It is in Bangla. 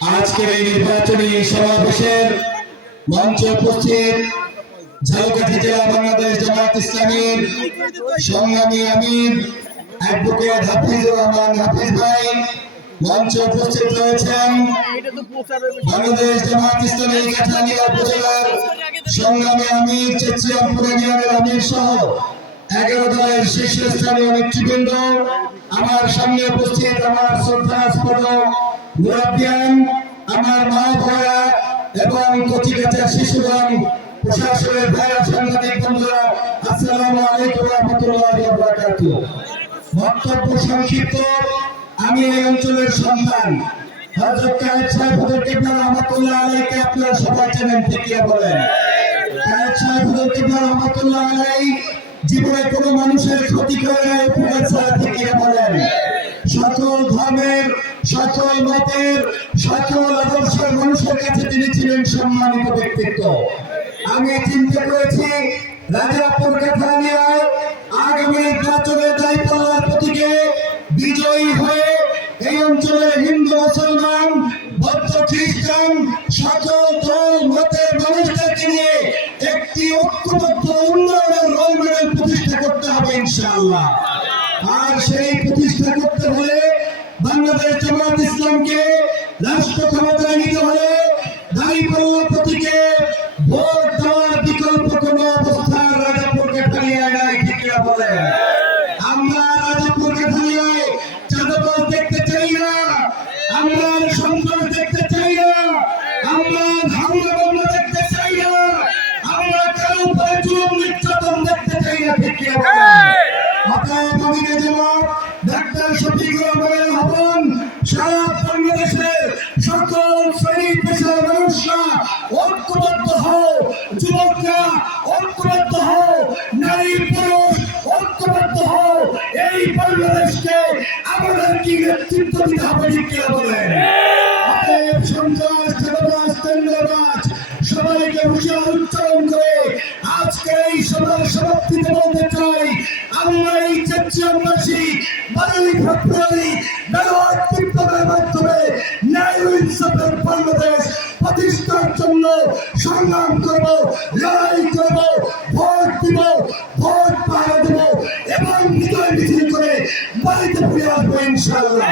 আজকের এই নির্বাচনী সমাবেশের মঞ্চে উপস্থিত ঝালকাঠি জেলা বাংলাদেশ জামায়াত ইসলামীর সংগ্রামী আমির অ্যাডভোকেট হাফিজুর রহমান হাফিজ ভাই মঞ্চে উপস্থিত রয়েছেন। বাংলাদেশ জামায়াত ইসলামী কাঠালিয়া উপজেলার সংগ্রামী আমির চেচিয়ামপুর ইউনিয়নের আমির সহ 11 দলের শীর্ষস্থানীয় নেতৃবৃন্দ, আমার সামনে উপস্থিত আমার শ্রদ্ধাস্পদ মুরব্বিয়ান, আমার মা বোনেরা এবং কচিকাঁচা শিশুগণ, প্রশাসনের ভাইরা, সাংবাদিক বন্ধুরা, আসসালামু আলাইকুম ওয়া রাহমাতুল্লাহি ওয়া বারাকাতুহু। বক্তব্য সংক্ষিপ্ত। আমি এই অঞ্চলের সন্তান হযরত কায়েদ সাহেব হুজুর কিবলা রাহমাতুল্লাহ আলাইহিকে আপনারা সবাই জানেন, ঠিক কি বলেন? কায়েদ সাহেব হুজুর কিবলা রাহমাতুল্লাহ আলাইহি জীবনে কোনো মানুষের ক্ষতি করে নাই, উপকার ছাড়া, ঠিক কি বলেন? সকল ধর্মের, সকল মতের, সকল আদর্শের মানুষের কাছে তিনি ছিলেন সম্মানিত ব্যক্তিত্ব। আমি চিন্তা করেছি রাজাপুর কাঠালিয়ায় আগামী নির্বাচনে দাঁড়িপাল্লার প্রতীকে বিজয়ী হয়ে এই অঞ্চলের হিন্দু, মুসলমান, বৌদ্ধ, খ্রিস্টান সকল দল মতের মানুষদেরকে নিয়ে একটি ঐক্যবদ্ধ উন্নয়নের রোল মডেল প্রতিষ্ঠা করতে হবে ইনশাআল্লাহ। আর সেই প্রতিষ্ঠা করতে হলে বাংলাদেশ জামায়াত ইসলামকে রাষ্ট্র ক্ষমতায় নিতে হলে দাঁড়িপাল্লা প্রতীকে ভোট দেওয়ার বিকল্প কোনো অবস্থান রাজাপুর কাঠালিয়ায় নাই, ঠিক না বলেন? আমরা রাজাপুর কাঠালিয়ায় চাঁদাবাজ দেখতে চাই না, আমরা সন্ত্রাস দেখতে চাই না, আমরা হামলা মামলা দেখতে চাই না, আমরা কারো উপরে জুলুম নির্যাতন দেখতে চাই না, ঠিক না বলেন? অতএব আমি জামাত ডাক্তার শফিকুর রহমান হবন সারা বাংলাদেশের সকল শ্রেণী পেশার মানুষরা ঐক্যবদ্ধ হও, যুবকরা ঐক্যবদ্ধ হও, নারী পুরুষ ঐক্যবদ্ধ হও, এই বাংলাদেশকে আমাদের কি নেতৃত্ব দিতে হবে, ঠিক কি বলেন? অতএব সন্ত্রাস, চাঁদাবাজ, টেন্ডারবাজ সবাইকে হুঁশিয়ার উচ্চারণ করে আজকে এই সভার সমাপ্তিতে বলতে চাই, আমরা এই চেচিয়ামবাসী 12 ফেব্রুয়ারি মেরুয়াট বিপ্লবের মাধ্যমে ন্যায় ও ইনসাফের বাংলাদেশ প্রতিষ্ঠার জন্য সংগ্রাম করব, লড়াই করব, ভোট দিব, ভোট পাহারা দেব এবং বিজয় মিছিল করে বাড়িতে ফিরে আসবো ইনশাআল্লাহ।